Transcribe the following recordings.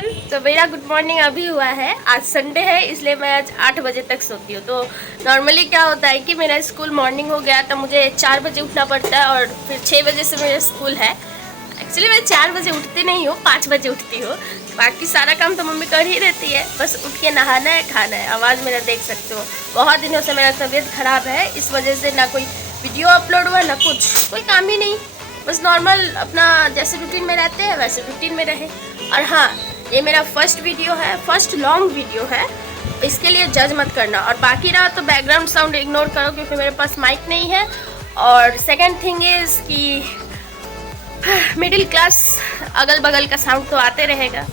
Everyone, तो मेरा good morning अभी हुआ है। आज संडे है इसलिए मैं आज 8 बजे तक सोती हूँ। तो नॉर्मली क्या होता है कि मेरा स्कूल मॉर्निंग हो गया तो मुझे 4 बजे उठना पड़ता है और फिर 6 बजे से मेरा स्कूल है। एक्चुअली मैं 4 बजे उठती नहीं हूँ, 5 बजे उठती हूँ। बाकी सारा काम तो मम्मी कर ही रहती है, बस उठ के नहाना है, खाना है। आवाज़ मेरा देख सकते हो, बहुत दिनों से मेरा तबीयत ख़राब है, इस वजह से ना कोई वीडियो अपलोड हुआ ना कुछ, कोई काम ही नहीं। बस नॉर्मल अपना जैसे रूटीन में रहते हैं वैसे रूटीन में रहे। और हाँ, ये मेरा फर्स्ट वीडियो है, फर्स्ट लॉन्ग वीडियो है, इसके लिए जज मत करना। और बाकी रहा तो बैकग्राउंड साउंड इग्नोर करो क्योंकि मेरे पास माइक नहीं है। और सेकंड थिंग इज़ कि मिडिल क्लास अगल बगल का साउंड तो आते रहेगा।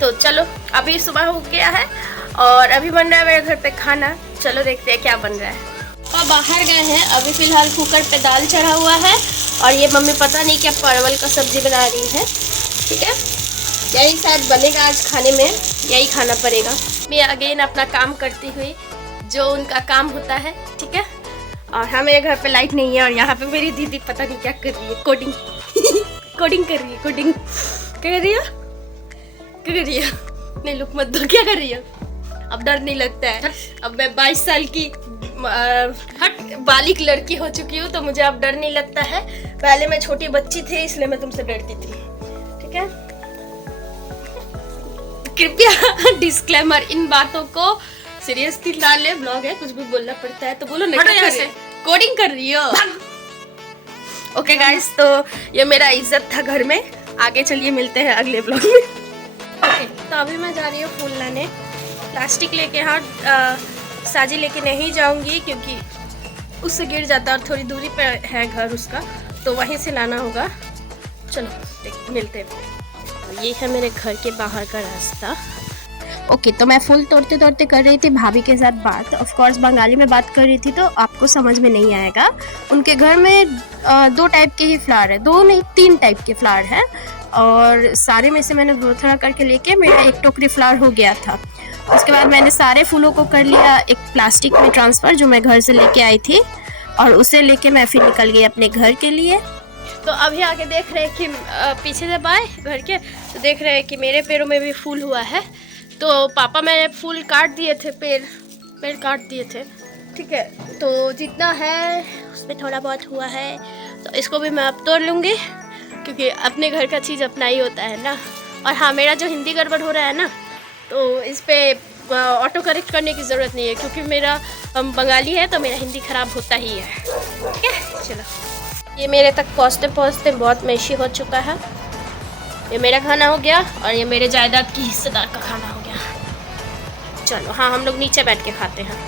तो चलो, अभी सुबह हो गया है और अभी बन रहा है मेरे घर पे खाना। चलो देखते हैं क्या बन रहा है। और बाहर गए हैं, अभी फ़िलहाल कुकर पे दाल चढ़ा हुआ है और ये मम्मी पता नहीं क्या परवल का सब्ज़ी बना रही है। ठीक है, यही शायद बनेगा आज खाने में, यही खाना पड़ेगा। मैं अगेन अपना काम करती हुई, जो उनका काम होता है। ठीक है, और हाँ, मेरे घर पे लाइट नहीं है और यहाँ पे मेरी दीदी पता नहीं क्या कर रही है, कोडिंग कोडिंग कर रही है। कोडिंग क्या कर रही है? क्या कर रही है? नहीं लुक मत दो, क्या कर रही है? अब डर नहीं लगता है। अब मैं 22 साल की बालिक लड़की हो चुकी हूँ तो मुझे अब डर नहीं लगता है। पहले मैं छोटी बच्ची थी इसलिए मैं तुमसे डरती थी। ठीक है, कृपया डिस्क्लेमर, इन बातों को सीरियसली ना ले। ब्लॉग है, कुछ भी बोलना पड़ता है तो बोलो। नहीं से कोडिंग कर रही हो। ओके गाइस, तो ये मेरा इज्जत था घर में। आगे चलिए मिलते हैं अगले ब्लॉग में। ओके, तो अभी मैं जा रही हूँ फूल लाने। प्लास्टिक लेके, हाँ, साजी लेके नहीं जाऊंगी क्योंकि उससे गिर जाता है और थोड़ी दूरी पे है घर उसका, तो वहीं से लाना होगा। चलो मिलते हैं। तो ये है मेरे घर के बाहर का रास्ता। ओके, तो मैं फूल तोड़ते तोड़ते कर रही थी भाभी के साथ बात। ऑफ कोर्स बंगाली में बात कर रही थी तो आपको समझ में नहीं आएगा। उनके घर में 2 टाइप के ही फ्लावर है, 2 नहीं 3 टाइप के फ्लावर है। और सारे में से मैंने थोड़ा करके लेके मेरा एक टोकरी फ्लावर हो गया था। उसके बाद मैंने सारे फूलों को कर लिया एक प्लास्टिक में ट्रांसफ़र, जो मैं घर से लेके आई थी, और उसे लेके मैं फिर निकल गई अपने घर के लिए। तो अभी आगे देख रहे हैं कि पीछे से बाएं घर के, तो देख रहे हैं कि मेरे पैरों में भी फूल हुआ है। तो पापा मैंने फूल काट दिए थे, पेड़ काट दिए थे। ठीक है, तो जितना है उसमें थोड़ा बहुत हुआ है तो इसको भी मैं अब तोड़ लूँगी क्योंकि अपने घर का चीज़ अपना ही होता है ना। और हाँ, मेरा जो हिंदी गड़बड़ हो रहा है ना, तो इस पर ऑटो करेक्ट करने की ज़रूरत नहीं है क्योंकि मेरा बंगाली है तो मेरा हिंदी ख़राब होता ही है। ठीक है, चलो। ये मेरे तक पहुँचते पहुँचते बहुत मैशी हो चुका है। ये मेरा खाना हो गया और ये मेरे जायदाद की हिस्सेदार का खाना हो गया। चलो, हाँ, हम लोग नीचे बैठ के खाते हैं।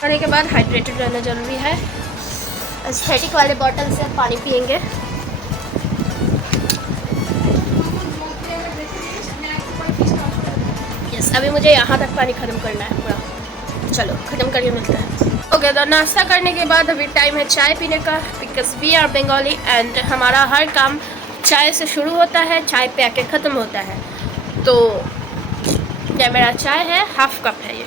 खाने के बाद हाइड्रेटेड रहना ज़रूरी है। एस्थेटिक वाले बॉटल से पानी पियेंगे। यस, अभी मुझे यहाँ तक पानी ख़त्म करना है पूरा। चलो ख़त्म करके मिलता है। ओके, तो नाश्ता करने के बाद अभी टाइम है चाय पीने का, because we are Bengali and हमारा हर काम चाय से शुरू होता है, चाय पे आके ख़त्म होता है। तो ये मेरा चाय है, 1/2 कप है ये,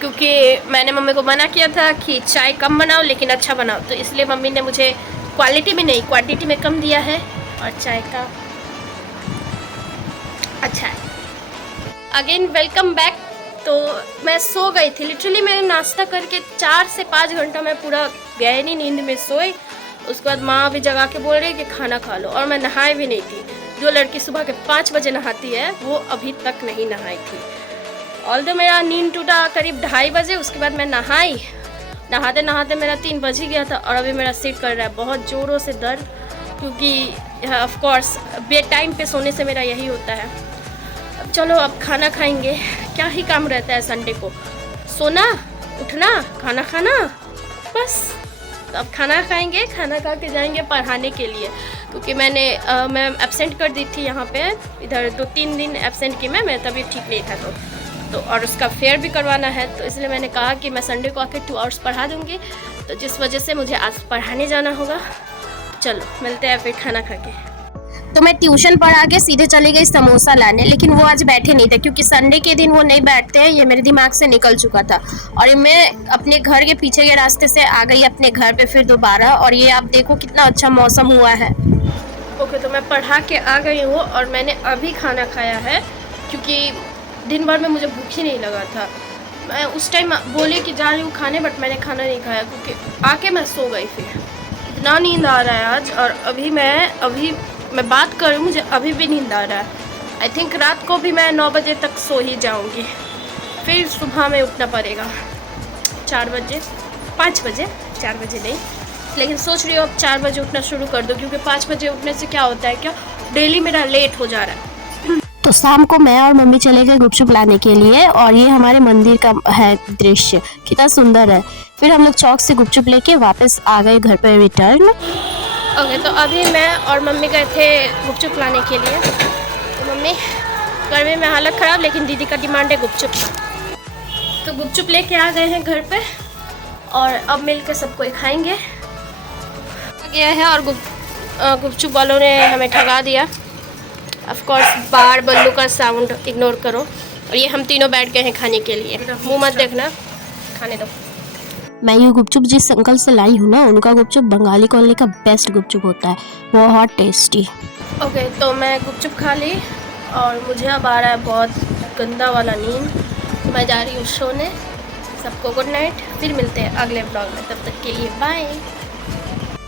क्योंकि मैंने मम्मी को मना किया था कि चाय कम बनाओ लेकिन अच्छा बनाओ, तो इसलिए मम्मी ने मुझे क्वालिटी में नहीं क्वांटिटी में कम दिया है और चाय का अच्छा है। Again welcome back. तो मैं सो गई थी, लिटरली मैं नाश्ता करके 4 से 5 घंटा मैं पूरा गहरी नींद में सोई। उसके बाद माँ भी जगा के बोल रही कि खाना खा लो, और मैं नहाई भी नहीं थी। जो लड़की सुबह के 5 बजे नहाती है वो अभी तक नहीं नहाई थी। ऑल्दो मेरा नींद टूटा करीब 2:30 बजे, उसके बाद मैं नहाई। नहाते नहाते मेरा 3 बज ही गया था और अभी मेरा सिर कर रहा है बहुत ज़ोरों से दर्द, क्योंकि ऑफ कोर्स बेड टाइम पे सोने से मेरा यही होता है। अब चलो, अब खाना खाएंगे। क्या ही काम रहता है संडे को, सोना, उठना, खाना खाना, बस। तो अब खाना खाएंगे, खाना खा के जाएंगे पढ़ाने के लिए, क्योंकि मैं एब्सेंट कर दी थी यहाँ पे। इधर 2-3 दिन एब्सेंट की मैं तभी ठीक नहीं था तो और उसका फेयर भी करवाना है, तो इसलिए मैंने कहा कि मैं संडे को आके 2 आवर्स पढ़ा दूँगी, तो जिस वजह से मुझे आज पढ़ाने जाना होगा। चलो मिलते हैं फिर खाना खा के। तो मैं ट्यूशन पढ़ा के सीधे चली गई समोसा लाने, लेकिन वो आज बैठे नहीं थे क्योंकि संडे के दिन वो नहीं बैठते हैं। ये मेरे दिमाग से निकल चुका था और मैं अपने घर के पीछे के रास्ते से आ गई अपने घर पे फिर दोबारा। और ये आप देखो कितना अच्छा मौसम हुआ है। ओके, तो मैं पढ़ा के आ गई हूँ और मैंने अभी खाना खाया है। क्योंकि दिन भर में मुझे भूख ही नहीं लगा था। मैं उस टाइम बोली कि जा रही हूँ खाने, बट मैंने खाना नहीं खाया क्योंकि आके मैं सो गई। फिर इतना नींद आ रहा है आज, और अभी मैं बात कर रही हूँ, मुझे अभी भी नींद आ रहा है। आई थिंक रात को भी मैं 9 बजे तक सो ही जाऊँगी, फिर सुबह में उठना पड़ेगा 4 बजे 5 बजे, 4 बजे नहीं, लेकिन सोच रही हूँ अब 4 बजे उठना शुरू कर दो, क्योंकि 5 बजे उठने से क्या होता है, क्या डेली मेरा लेट हो जा रहा है। तो शाम को मैं और मम्मी चले गए गुपचुप लाने के लिए, और ये हमारे मंदिर का है दृश्य, कितना सुंदर है। फिर हम लोग चौक से गुपचुप लेके वापस आ गए घर पर रिटर्न। ओके, तो अभी मैं और मम्मी गए थे गुपचुप लाने के लिए। तो मम्मी गर्मी में हालत ख़राब, लेकिन दीदी का डिमांड है गुपचुप। तो गुपचुप लेके आ गए हैं घर पे, और अब मिलकर सब कोई खाएंगे। आ गया है, और गुपचुप वालों ने हमें ठगा दिया। ऑफ कोर्स बाहर बल्लू का साउंड इग्नोर करो। और ये हम तीनों बैठ गए हैं खाने के लिए। मुंह मत देखना, खाने दो। मैं ये गुपचुप जिस अंकल से लाई हूँ ना, उनका गुपचुप बंगाली कॉलोनी का बेस्ट गुपचुप होता है, बहुत टेस्टी। ओके, तो मैं गुपचुप खा ली, और मुझे अब आ रहा है बहुत गंदा वाला नींद। मैं जा रही हूँ सोने। सबको गुड नाइट, फिर मिलते हैं अगले ब्लॉग में, तब तक के लिए बाय।